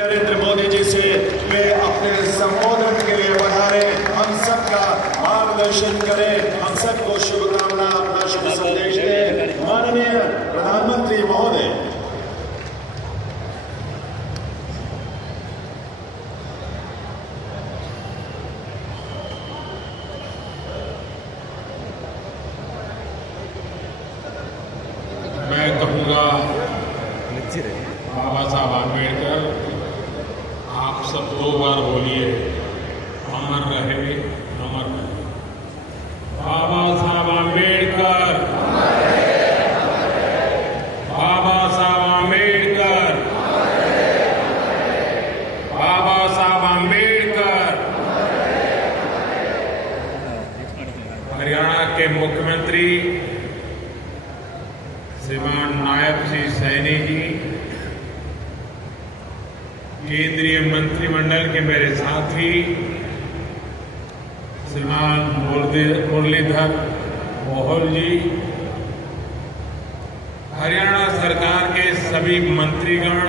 नरेंद्र मोदी जी से वे अपने संबोधन के लिए बढ़ाए, हम सबका मार्गदर्शन करें, हम सबको शुभकामना, अपना शुभ संदेश दें। माननीय प्रधानमंत्री महोदय, मैं कहूँगा बाबा साहब आम्बेडकर, आप सब 2 बार बोलिए, अमर रहे, अमर रहे। बाबा साहब आम्बेडकर, बाबा साहब आम्बेडकर, बाबा साहब आम्बेडकर। हरियाणा के मुख्यमंत्री श्रीमान नायब सिंह सैनी जी, केंद्रीय मंत्रिमंडल के मेरे साथी श्रीमान मुरलीधर मोहोल जी, हरियाणा सरकार के सभी मंत्रीगण,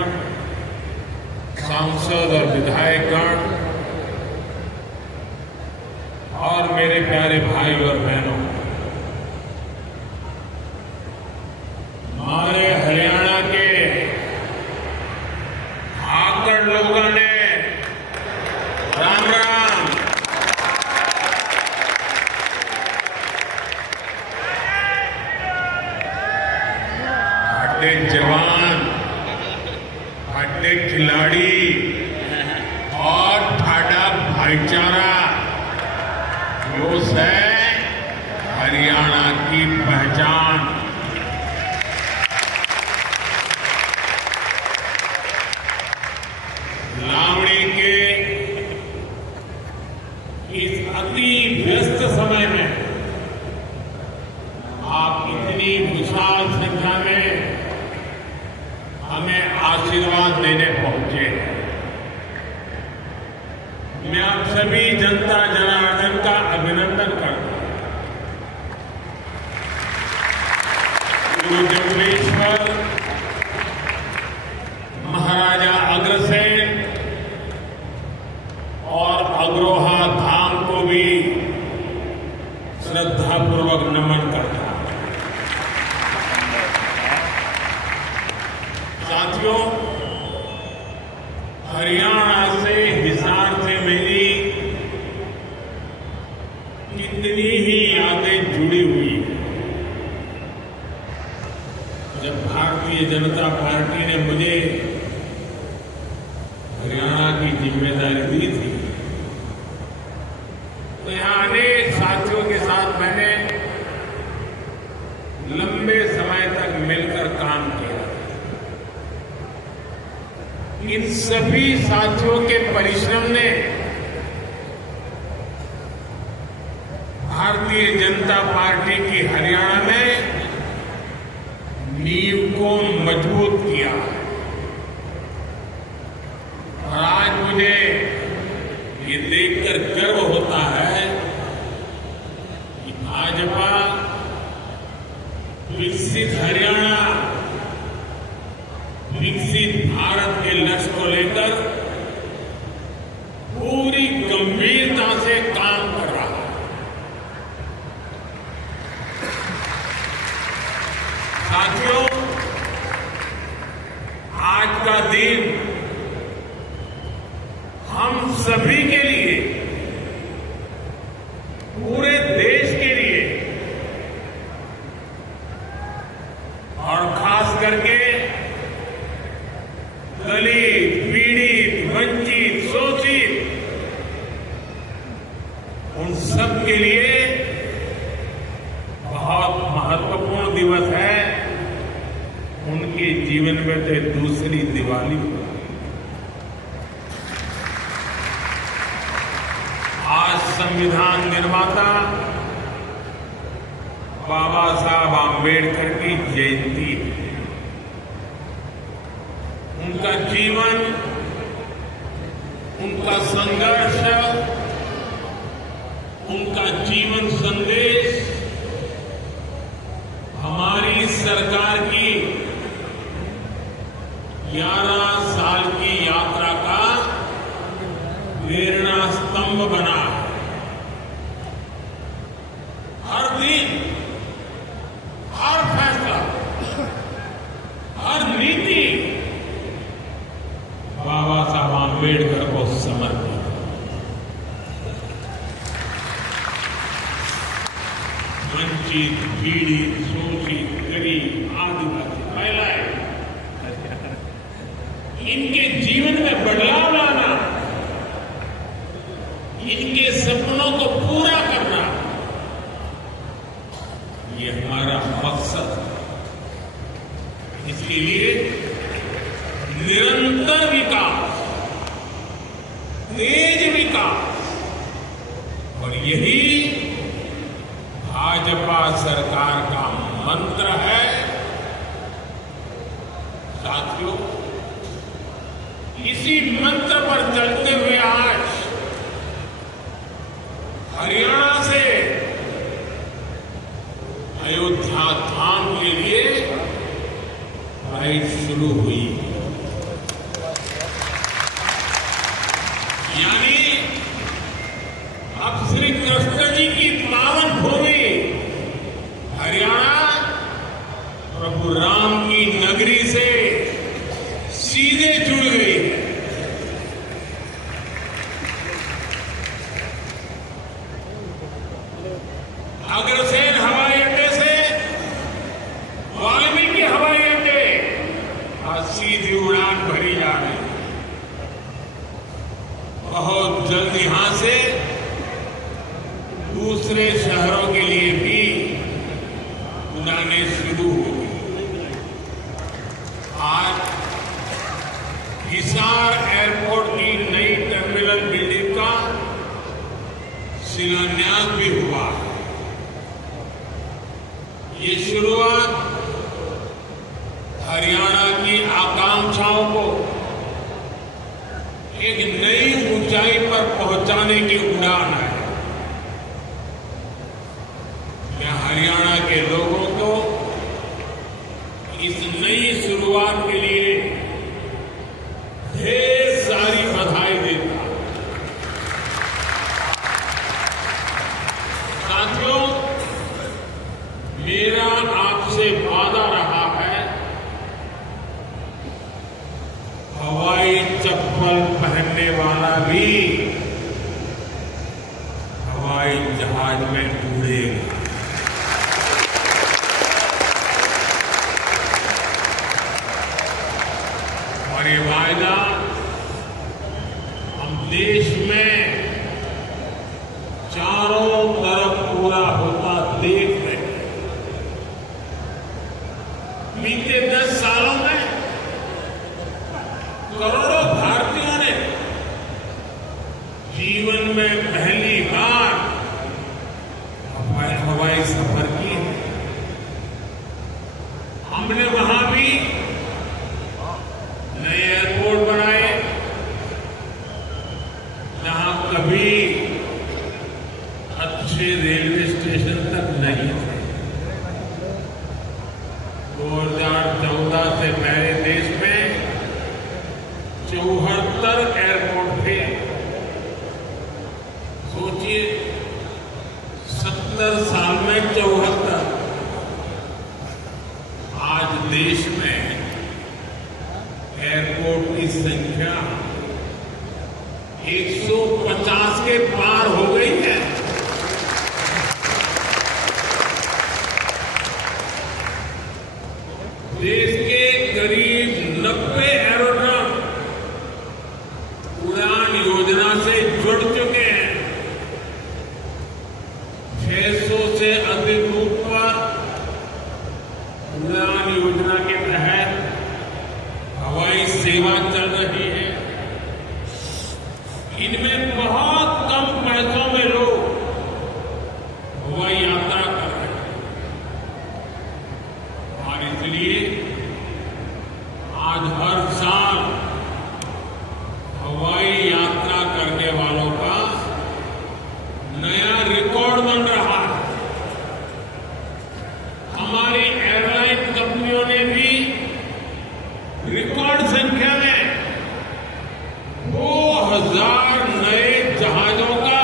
सांसद और विधायकगण और मेरे प्यारे भाई और बहनों, हमारे हरियाणा के आकड़ लोगों ने राम राम। हड्डे जवान, हड्डे खिलाड़ी और ठाडा भाईचारा, जो है हरियाणा की पहचान। लावणी के इस अति व्यस्त समय में आप इतनी विशाल संख्या में हमें आशीर्वाद देने पहुंचे। मैं आप सभी जनता जनार्दन का अभिनंदन करता हूं। गुरु जम्बेश्वर महाराजा अग्रसेन और अग्रोहा धाम को भी श्रद्धापूर्वक नमन करता हूं। साथियों, हरियाणा से, हिसार से मेरी कितनी ही यादें जुड़ी हुई हैं। जब भारतीय जनता पार्टी ने मुझे हरियाणा की जिम्मेदारी दी थी, तो यहां अनेक साथियों के साथ मैंने लंबे समय तक मिलकर काम किया। इन सभी साथियों के परिश्रम ने भारतीय जनता पार्टी की हरियाणा में नींव को मजबूत किया। और आज मुझे ये देखकर गर्व होता है कि भाजपा विकसित हरियाणा, विकसित भारत के लक्ष्य को लेकर पूरी गंभीरता से काम कर रहा है। साथियों, आज का दिन हम सभी के लिए, पूरे देश के लिए और खास करके दलित, पीड़ित, वंचित, शोषित, उन सब के लिए बहुत महत्वपूर्ण दिवस है। उनके जीवन में तो दूसरी दिवाली हो। आज संविधान निर्माता बाबा साहब आम्बेडकर की जयंती है। उनका जीवन, उनका संघर्ष, उनका जीवन संदेश हमारी सरकार की 11 साल की यात्रा का स्तंभ बना है। हर दिन, हर फैसला, हर नीति बाबा साहब आंबेडकर को समर्पित। वंचित, पीड़ित, शोषित, गरीब, आदिवासी, महिलाएं, इनके जीवन में बदलाव लाना, इनके सपनों को पूरा करना, ये हमारा मकसद है। इसके लिए निरंतर विकास, तेज विकास, और यही भाजपा सरकार का मंत्र है। साथियों, इसी मंत्र पर चलते हुए आज हरियाणा से अयोध्या धाम के लिए फ्लाइट शुरू हुई। यानी अब श्री कृष्ण जी की पावन भूमि हरियाणा प्रभु राम की नगरी से सीधे जुड़ गई है। अग्रसेन हवाई अड्डे से वाल्मीकि हवाई अड्डे आज सीधी उड़ान भरी जा रही है। बहुत जल्द यहां से दूसरे शहरों के लिए भी उड़ानें शुरू होंगी। आज हिसार एयरपोर्ट की नई टर्मिनल बिल्डिंग का शिलान्यास भी हुआ है। ये शुरुआत हरियाणा की आकांक्षाओं को एक नई ऊंचाई पर पहुंचाने की उड़ान है। मैं हरियाणा के लोगों को इस नई शुरुआत के लिए ढेर सारी बधाई देता हूं। साथियों, मेरा आपसे वादा रहा है, हवाई चप्पल पहनने वाला भी हवाई जहाज में उड़ेगा। और ये वायदा हम देश में चारों तरफ पूरा होता देख रहे हैं। बीते 10 सालों में करोड़ों भारतीयों ने जीवन में पहली बार हवाई सफर की है। हमने वहां भी नए एयरपोर्ट बनाए जहां कभी अच्छे रेलवे स्टेशन तक नहीं थे। 2014 से पहले देश में 74 एयरपोर्ट थे। सोचिए, 70 साल में 74। आज देश में एयरपोर्ट की संख्या 150 के पार हो गई है। देश के करीब 90 एरोड्रम उड़ान योजना से जुड़ चुके हैं। 600 से अधिक रूट पर उड़ान योजना के तहत हवाई सेवा चल रही है। इनमें बहुत कम पैसों में लोग हवाई यात्रा कर रहे हैं। और इसलिए आज हर साल हवाई यात्रा करने वालों का नया रिकॉर्ड बन रहा है। हमारी एयरलाइन कंपनियों ने भी रिकॉर्ड संख्या में 2000 नए जहाजों का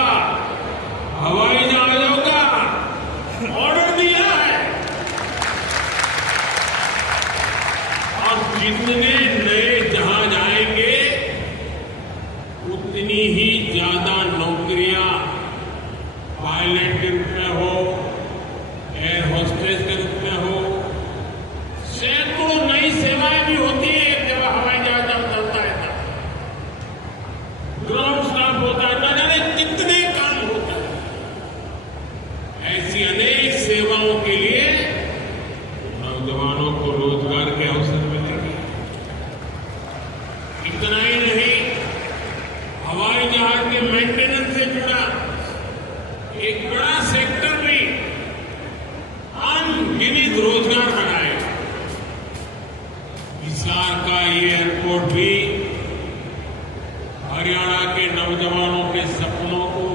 हरियाणा के नौजवानों के सपनों को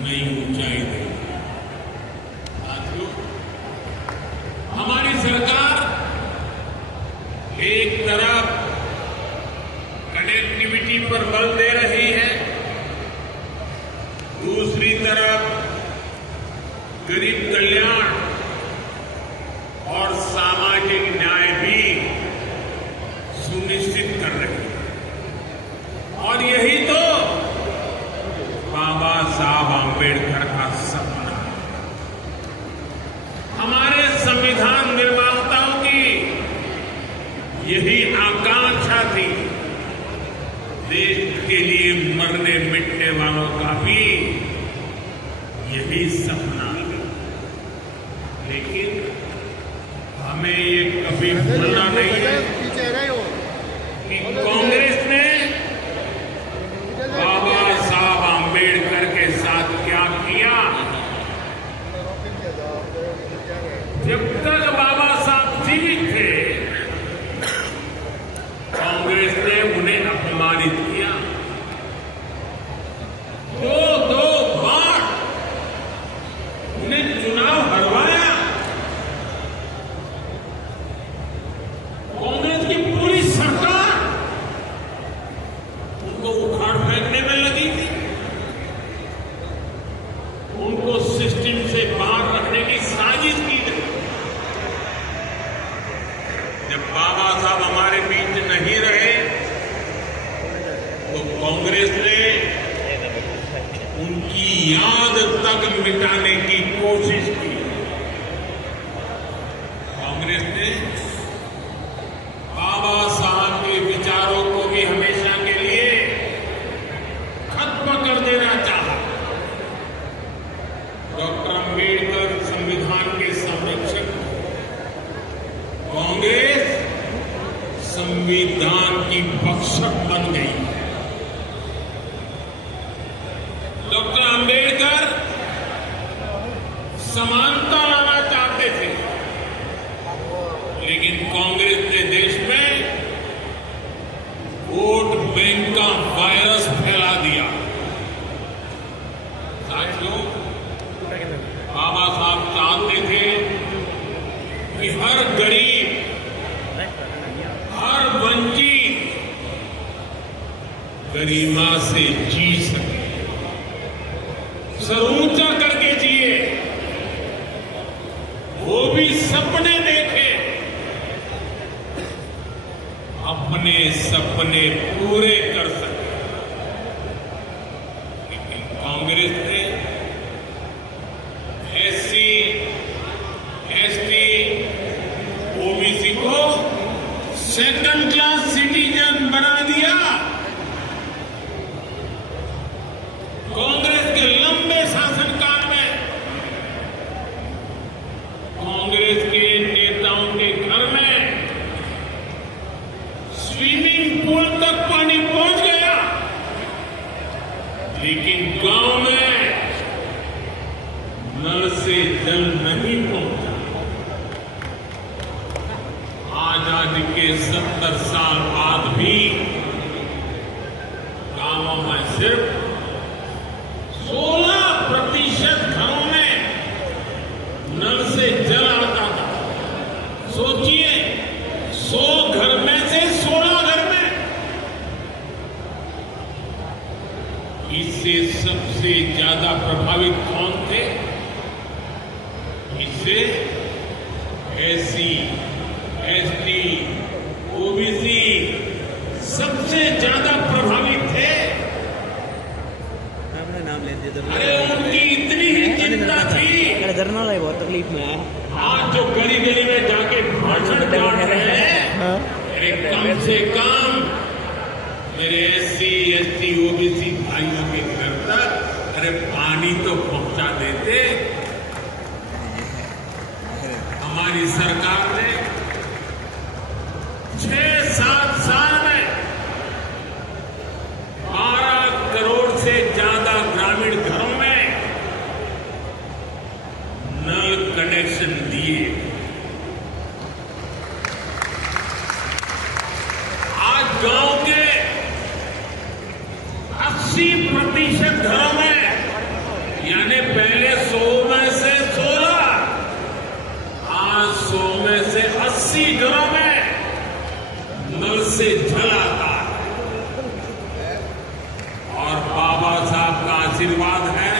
नई ऊंचाई देगी। साथियों, हमारी सरकार एक तरफ कनेक्टिविटी पर बल दे रही है, दूसरी तरफ गरीब कल्याण और सामाजिक न्याय भी सुनिश्चित कर रही है। और यही तो बाबा साहब आंबेडकर का सपना है। हमारे संविधान निर्माताओं की यही आकांक्षा थी। देश के लिए मरने मिटने वालों का भी यही सपना है। लेकिन हमें ये कभी भूलना नहीं है कि कांग्रेस ने बाबा साहब आंबेडकर के साथ क्या किया। जब तक बाबा साहब जीवित थे, कांग्रेस ने उन्हें अपमानित किया। दो बार उन्हें चुनाव हरवाया। कांग्रेस की पूरी सरकार उनको उखाड़ फेंकने में लगी थी, उनको सिस्टम से बाहर रखने की साजिश की गई। जब बाबा साहब हमारे बीच नहीं रहे तो कांग्रेस ने उनकी याद तक मिटाने की कोशिश की। कांग्रेस ने बाबा साहब के विचारों को भी हमेशा के लिए खत्म कर देना चाहा। डॉक्टर अंबेडकर संविधान के संरक्षक, कांग्रेस संविधान की भक्षक बन गई। डॉक्टर अंबेडकर समानता लाना चाहते थे, लेकिन कांग्रेस ने देश में वोट बैंक का वायरस फैला दिया। साथियों, बाबा साहब चाहते थे कि हर गरीब, हर वंचित गरिमा से जी सके, सर ऊंचा करके जिए, वो भी सपने देखे, अपने सपने पूरे कर सके। लेकिन कांग्रेस ने एससी, एसटी, ओबीसी को सेकंड क्लास सिटीजन बना दिया। कांग्रेस के लंबे शासनकाल में कांग्रेस के नेताओं के घर में स्विमिंग पूल तक पानी पहुंच गया, लेकिन गांव में नल से जल नहीं पहुंचा। आजादी के 70 साल बाद भी गांवों में सिर्फ 16% घरों में नल से जल आता था। सोचिए, 100 घर में से 16 घर में। इससे सबसे ज्यादा प्रभावित कौन थे? इससे एससी, एसटी, ओबीसी सबसे ज्यादा प्रभावित थे। अरे उनकी इतनी ही चिंता थी। बहुत तकलीफ में है। आज जो गली गली में जाके भाषण काट रहे हैं, अरे कम से कम मेरे एससी, एसटी, ओबीसी भाइयों के घर तक अरे पानी तो पहुंचा देते। हमारी सरकार ने 6-7 साल में 12 करोड़ से ज्यादा ग्रामीण घरों में नल कनेक्शन दिए। आज गांव के प्रतिशत घरों में, यानी पहले 100 में से 16, आज 100 में से 80 घरों में नल से जल आता है। और बाबा साहब का आशीर्वाद है,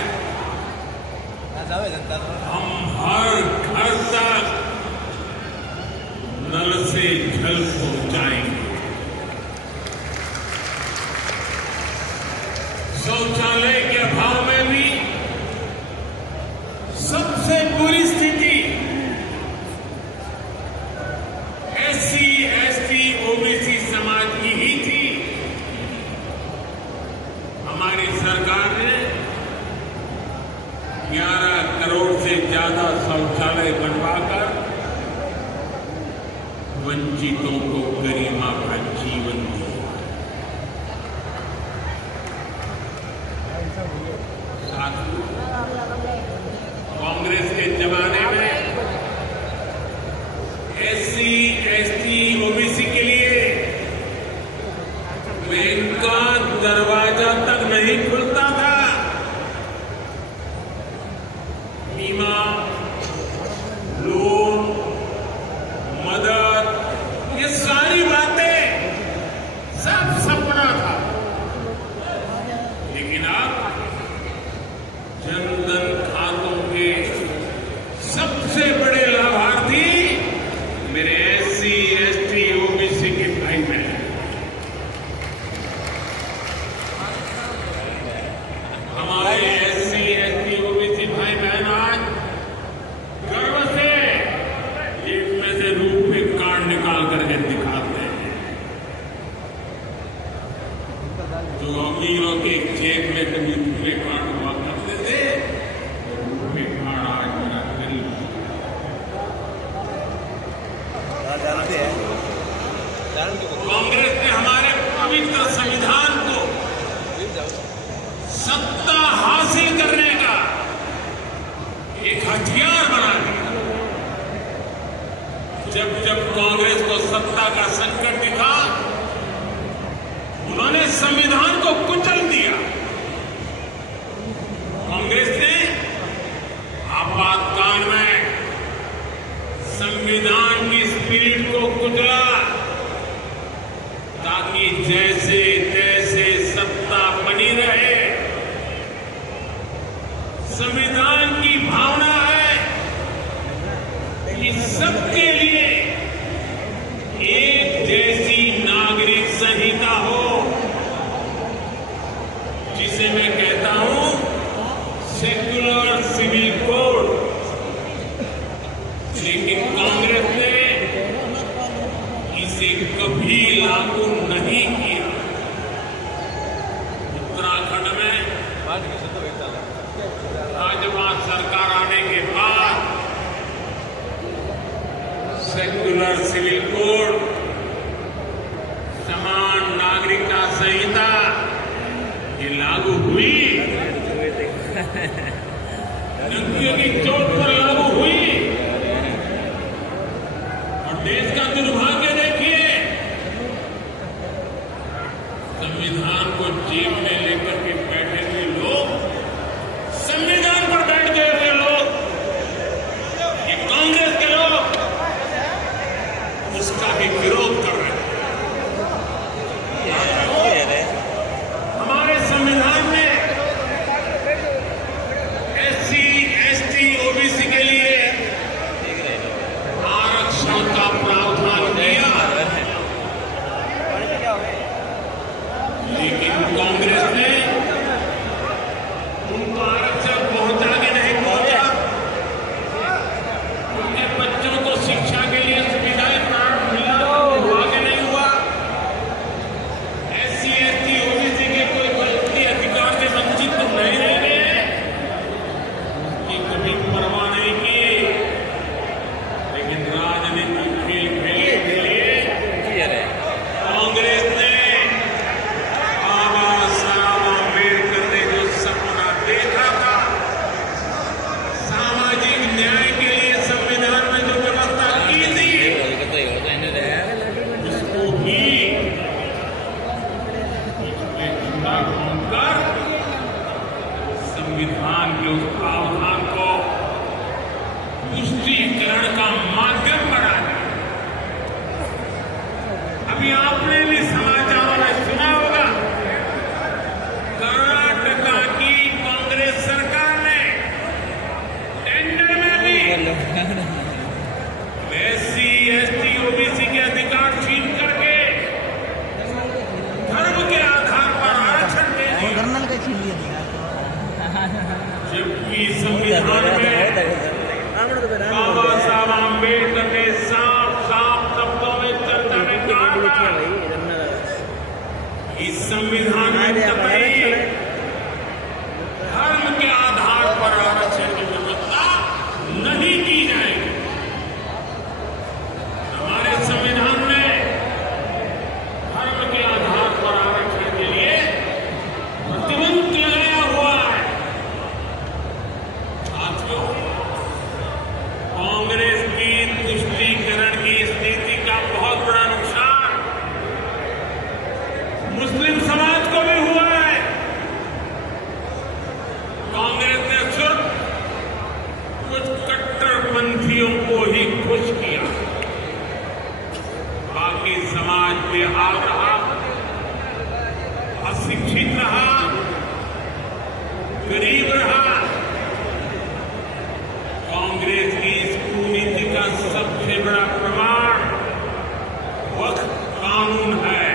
हम हर घर तक नल से जल पहुंचाएंगे। शौचालय के अभाव में भी सबसे बुरी स्थिति एससी, एसटी, ओबीसी समाज की ही थी। हमारी सरकार ने 11 करोड़ से ज्यादा शौचालय बनवाकर वंचितों को गरिमा का जीवन दिया। कांग्रेस के जमाने में एससी, एसटी, ओबीसी के लिए बैंक का दरवाजा तक नहीं खुलता था। बीमा, लोन, मदद, ये सारी बातें सब सपना था। लेकिन अब जनधन खातों के सबसे बड़े लाभार्थी मेरे एससी, एसटी, ओबीसी के भाई बहन। हमारे एससी, एसटी, ओबीसी भाई बहन आज गर्व से एक में से रूपे कार्ड निकाल करके दिखाते हैं। जो अमीरों के जेब में कभी रूपे कार्ड हुआ करते थे, रूपे कार्ड आज मेरा गरीब। कांग्रेस ने हमारे पवित्र संविधान को सत्ता हासिल करने का एक हथियार बना दिया। जब जब कांग्रेस को सत्ता का संकट दिखा, उन्होंने संविधान को कुचल दिया। कांग्रेस ने आपातकाल में संविधान की स्पिरिट को कुचला, ताकि जैसे तैसे सत्ता बनी रहे। संविधान की भावना है कि सबके लिए एक जैसी नागरिक संहिता हो, जिसे मैं कहता हूं सेक्युलर सिविल कोड। लेकिन कांग्रेस ने इसे कभी लागू नहीं किया। उत्तराखंड में भाजपा सरकार आने के बाद सेक्युलर सिविल कोड, समान नागरिकता संहिता ये लागू हुई। नंदियों की चोट पर लागू हुई। और देश का दुर्भाग्य देखिए, संविधान को जेब में लेकर के बैठे हुए लोग, संविधान पर बैठ गए हुए लोग, ये कांग्रेस के लोग उसका भी विरोध कर रहे हैं। हमारे संविधान में एससी, एसटी, ओबीसी के लिए आरक्षण का प्रावधान किया। लेकिन कांग्रेस ने उनको आरक्षण पहुंचा के नहीं पहुंचा। उनके बच्चों को शिक्षा के लिए सुविधाएं प्राप्त मिला, हुआ कि नहीं हुआ। एससी, एसटी, ओबीसी के कोई व्यक्ति अधिकार से वंचित तो नहीं रह गए, ये कभी परवाह नहीं की। लेकिन राजनीतिक खेल खेलने के लिए कांग्रेस ने बाबा साहब अम्बेडकर ने जो सपना देखा था, सामाजिक न्याय के लिए संविधान में जो व्यवस्था की थी, उसको भी संविधान के उस प्रावधान को तुष्टीकरण का माध्यम बना दिया। अभी आपने भी समाचारों में सुना होगा, कर्नाटका की कांग्रेस सरकार ने टेंडर में भी एससी, एसटी, ओबीसी के अधिकार छीन करके धर्म के आधार पर आरक्षण दे दिया। जबकि संविधान में बाबा साहब आम्बेडकर ने साफ साफ शब्दों में चर्चा में कहा था, इस संविधान में कतई धर्म के आधार पर आरक्षण की व्यवस्था नहीं की जाएगी। हमारे संविधान में धर्म के आधार पर आरक्षण के लिए प्रतिबंध लगाया हुआ है। साथियों, कांग्रेस की तुष्टीकरण की इस नीति का बहुत बड़ा नुकसान मुस्लिम समाज को भी हुआ है। कांग्रेस ने सिर्फ कुछ कट्टरपंथियों को ही खुश किया, बाकी समाज बेहाल रहा, अशिक्षित रहा, गरीब रहा। कांग्रेस की इस कुनीति का सबसे बड़ा प्रमाण वक्फ कानून है।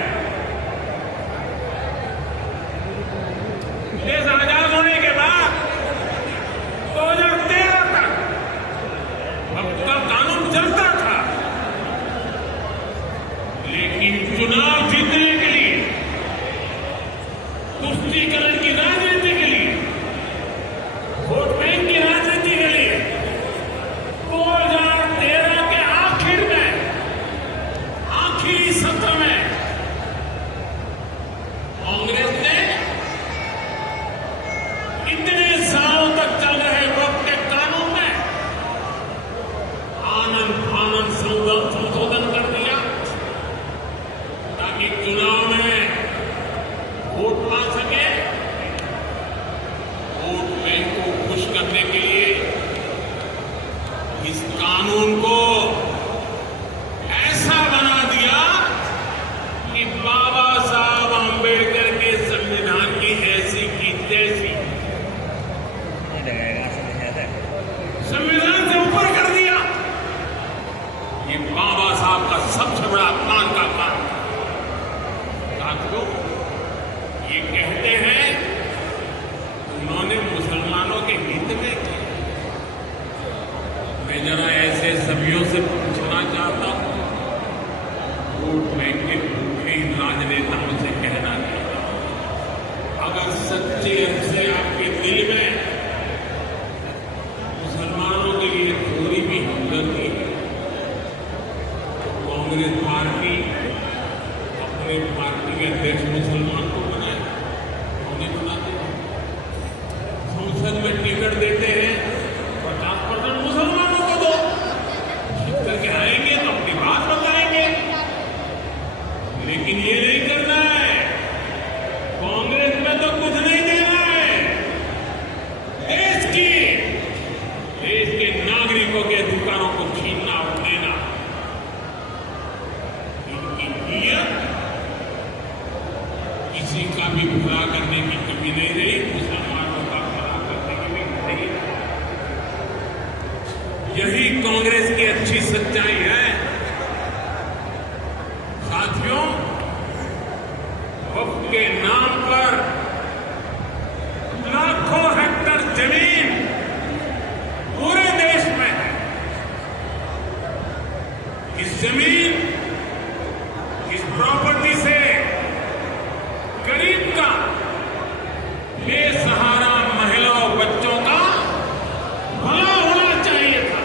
देश आजाद होने के बाद 2013 तक वक्फ का कानून चलता था, लेकिन चुनाव जीतने के लिए, तुष्टीकरण की राजनीति के लिए, वोट बैंक की राजनीति के लिए 2013 के आखिर में, आखिरी सत्र में कांग्रेस ने इतने सालों तक चल रहे वक्त के कानून में आनंद फानंद संशोधन कर दिया, ताकि चुनाव में वोट पा सके। वोट बैंक को खुश करने के लिए इस कानून को ऐसा बना दिया कि बाबा साहब आम्बेडकर के संविधान की ऐसी की तैसी संविधान से ऊपर कर दिया। ये बाबा साहब का सबसे बड़ा अपमान का काम था। साथियों, ये कहते हैं उन्होंने मुसलमानों के हित में किया। मैं जरा ऐसे सभ्यों से पूछना चाहता हूं, वोट बैंक के भूखे राजनेताओं से कहना चाहता हूं, अगर सच्चे अर्थ से आपके दिल में मुसलमानों के लिए थोड़ी भी हमदर्दी है, कांग्रेस पार्टी अपने पार्टी के अध्यक्ष मुसलमान को बनाए, उन्हें बनाते हैं। संसद में टिकट देते हैं, 50% मुसलमानों को दो, जीत करके आएंगे तो अपनी बात बताएंगे। लेकिन ये नहीं करना है, कांग्रेस में तो कुछ नहीं देना है। देश के नागरिकों के अधिकारों को छीनना और देना, इनकी नीयत किसी का भी भला करने की कमी नहीं रही, मुसलमानों का भला करने की भी नहीं रही। यही कांग्रेस की अच्छी सच्चाई है। साथियों, वक्फ के नाम पर लाखों हेक्टर जमीन पूरे देश में है। इस जमीन, इस प्रॉपर्टी से गरीब का, बेसहारा महिलाओं, बच्चों का भला होना चाहिए था।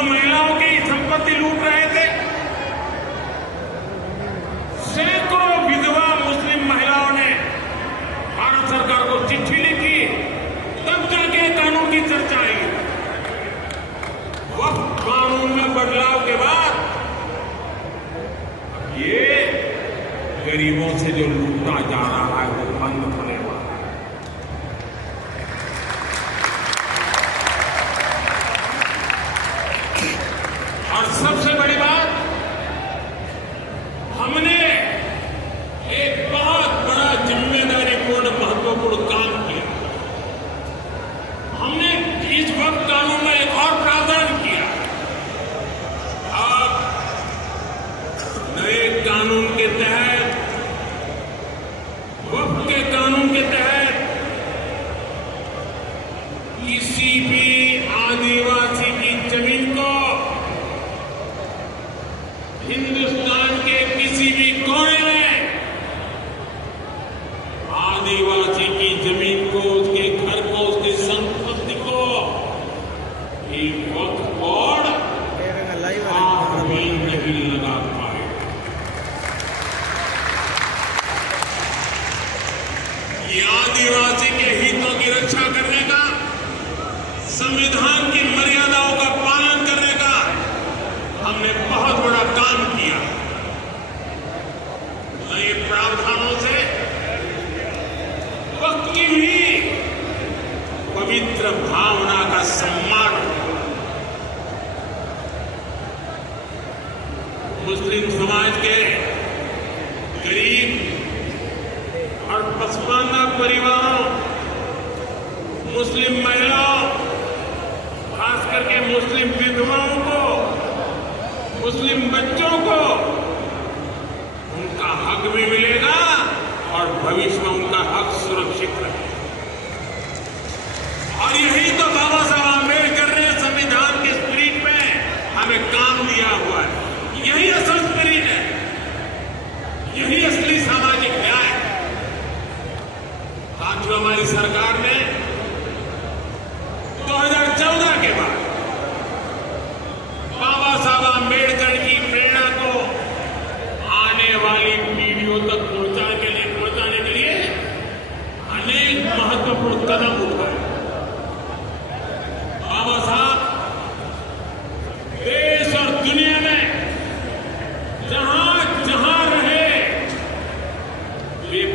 विधवा महिलाओं की संपत्ति लूट रहे थे। सैकड़ों विधवा मुस्लिम महिलाओं ने भारत सरकार को चिट्ठी लिखी, तब जाके कानून की चर्चा आई। वक्त कानून में बदलाव के बाद अब ये गरीबों से जो लूटा जा रहा है वो बंद होने वाला है। और सबसे बड़ी बात, हमने एक बहुत बड़ा जिम्मेदारीपूर्ण महत्वपूर्ण काम किया। हमने इस वक्त कानून में एक और प्रावधान किया। अब नए कानून के तहत, वक्त के कानून के तहत किसी भी आदिवासी की जमीन को हिंदुस्तान के किसी भी कोने में आदिवासी की जमीन को, उसके घर को, उसकी संपत्ति को एक वक्फ बोर्ड भी नहीं लगा पाए। ये आदिवासी के हितों की रक्षा करने का, संविधान की मर्यादाओं का पालन करने का हमने बहुत बड़ा काम किया। नए प्रावधानों से वक्त की भी पवित्र भावना का सम्मान हो। मुस्लिम समाज के गरीब और पसमानदा परिवारों, मुस्लिम महिलाओं, खास करके मुस्लिम विधवाओं को, मुस्लिम बच्चों को उनका हक भी मिलेगा और भविष्य में उनका हक सुरक्षित रहेगा। और यही तो बाबा साहब आंबेडकर ने संविधान के स्पिरिट में हमें काम दिया हुआ है। यही असल स्पिरिट है, यही असली सामाजिक न्याय है। आज जो हमारी सरकार ने 2014 के बाद बाबा साहब आंबेडकर की प्रेरणा को आने वाली पीढ़ियों तक पहुंचाने के लिए अनेक महत्वपूर्ण कदम उठाए। बाबा साहब देश और दुनिया में जहां जहां रहे,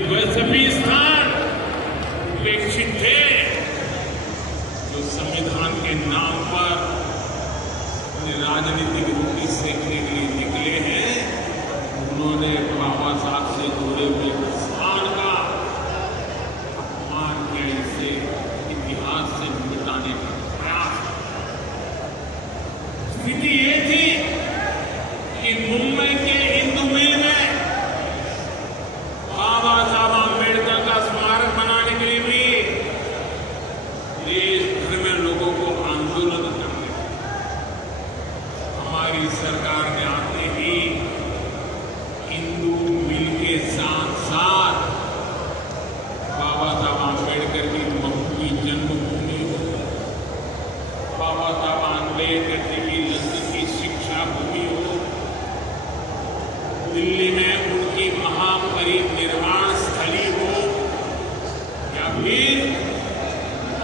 वे सभी स्थान अपेक्षित थे जो संविधान के नाम पर राजनीतिक रुचि सीखने के लिए निकले हैं। उन्होंने बाबा साहब से जुड़े हुए स्थान का अपमान किया, इसे इतिहास से मिटाने का प्रयास। स्थिति ये थी कि मुंबई के हिंदू मिल में बाबा साहब आंबेडकर का स्मारक बनाने के लिए भी देश भर में लोगों को आंदोलन करने, हमारी सरकार ने आते ही हिंदू मिल के साथ साथ बाबा साहब आंबेडकर की जन्मभूमि हो, बाबा साहब आंबेडकर जी की लंदन की शिक्षा भूमि हो, दिल्ली में उनकी महापरिनिर्वाण स्थली हो, या फिर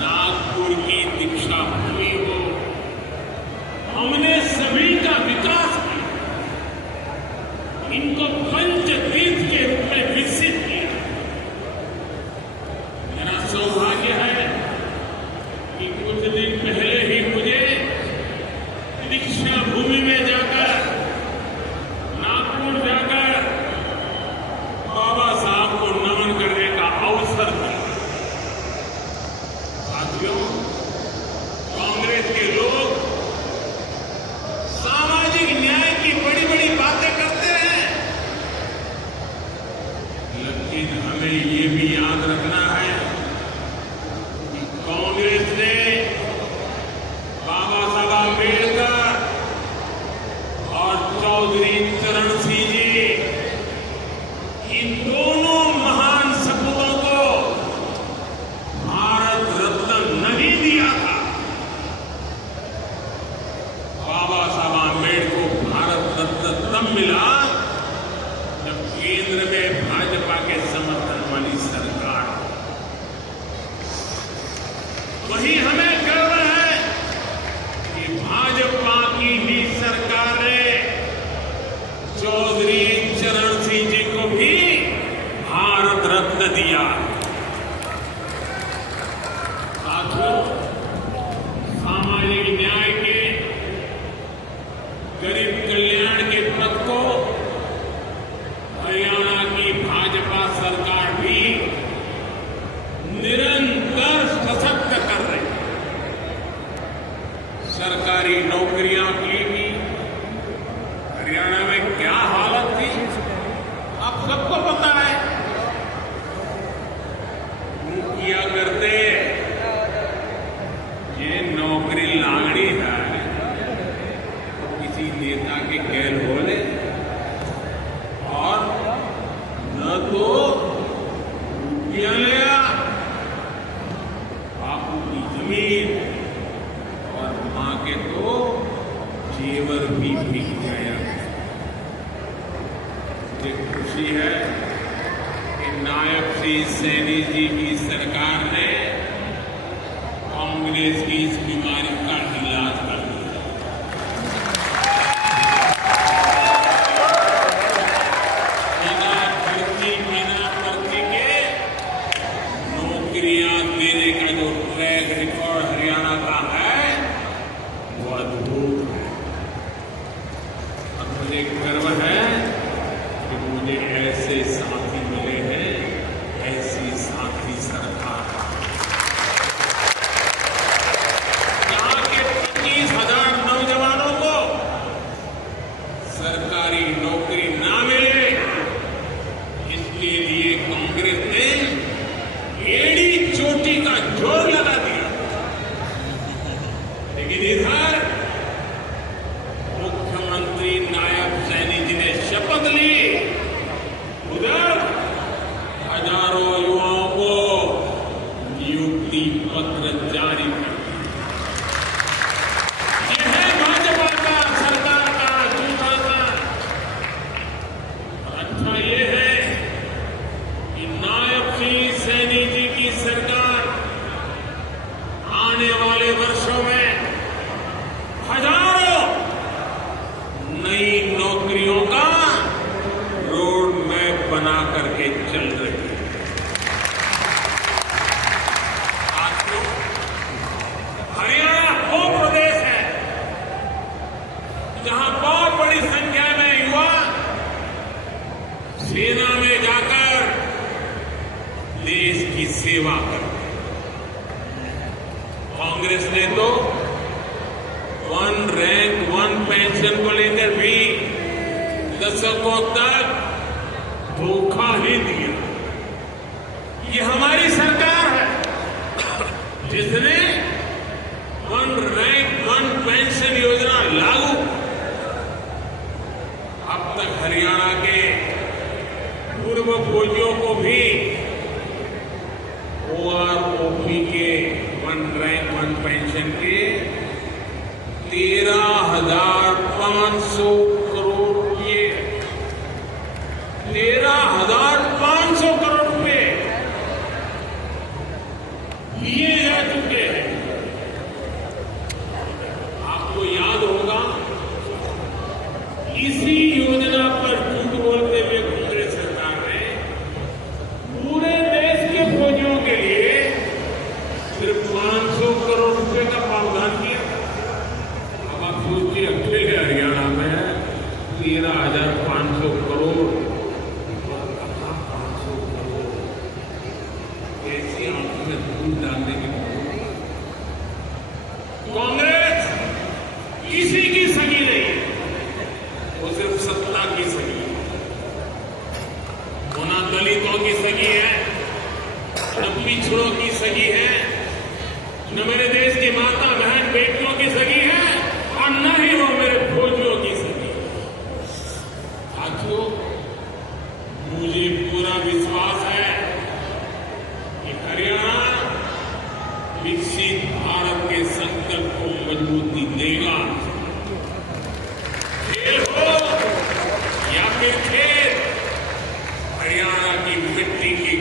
नागपुर की दीक्षा भूमि हो, हमने सभी का विकास किया, इनको पंचतीर्थ के रूप में विकसित किया। मेरा सौभाग्य है कि कुछ दिन पहले ही मुझे दीक्षा भूमि में जाकर, नागपुर जाकर बाबा साहब को नमन करने का अवसर मिला। साथियों, कांग्रेस के लोग सामाजिक न्याय की बड़ी बड़ी बातें करते हैं, लेकिन हमें ये भी याद रखना है कि कांग्रेस ने बाबा साहब आंबेडकर और चौधरी चरण सिंह जी, इन दोनों महान सपूतों को भारत रत्न नहीं दिया था। बाबा खुशी है कि नायब श्री सैनी जी की सरकार ने कांग्रेस की इस बीमारी का इलाज कर दिया। बिना भर्ती के नौकरियां देने का जो ट्रैक रिकॉर्ड हरियाणा का है वो अद्भुत है। और मुझे गर्व है कि मुझे ऐसे साथी मिले हैं, ऐसी साथी सरकार। यहाँ के 25,000 नौजवानों को सरकारी नौकरी ना मिले, इसके लिए कांग्रेस ने एड़ी चोटी का जोर लगा दिया। लेकिन इधर मुख्यमंत्री नायब सैनी जी ने शपथ ली, उधर हजारों युवाओं को नियुक्ति पत्र जारी कर दिया। यह है भाजपा का, सरकार का झूठा था। अच्छा ये है कि नायब श्री सैनी जी की सरकार आने वाले वर्षों में हजारों नई नौकरियों का रोड मैप बना करके चल रही है। साथियों, हरियाणा वो प्रदेश है जहां बहुत बड़ी संख्या में युवा सेना में जाकर देश की सेवा करते हैं। कांग्रेस ने तो 1 रैंक 1 पेंशन को लेकर भी दशकों तक धोखा ही दिया। ये हमारी सरकार है जिसने 1 रैंक 1 पेंशन योजना लागू। अब तक हरियाणा के पूर्व फौजियों को भी ओआरओपी के 1 रैंक 1 पेंशन के 13,500 करोड़ रुपये, 13,500 करोड़ रुपये दिए जा चुके हैं। आपको याद होगा इसी योजना पर झूठ बोलते हुए कांग्रेस सरकार ने पूरे देश के फौजियों के लिए सिर्फ 500 करोड़ रुपए का प्रावधान किया। अब आप सोचिए अकेले हरियाणा में 13,500 करोड़, 500 करोड़ कैसी आंखों में धूल डालने की। कांग्रेस किसी की सगी नहीं है, वो सिर्फ सत्ता की सगी है। वो ना दलितों की सगी है, न पिछड़ों की सगी है, न मेरे देश की माता बहन बेटियों की सगी है, और न ही वो मेरे फौजियों की सगी है। साथियों, मुझे पूरा विश्वास है कि हरियाणा विकसित भारत के संकल्प को मजबूती देगा। खेल हो या फिर खेल, हरियाणा की मिट्टी की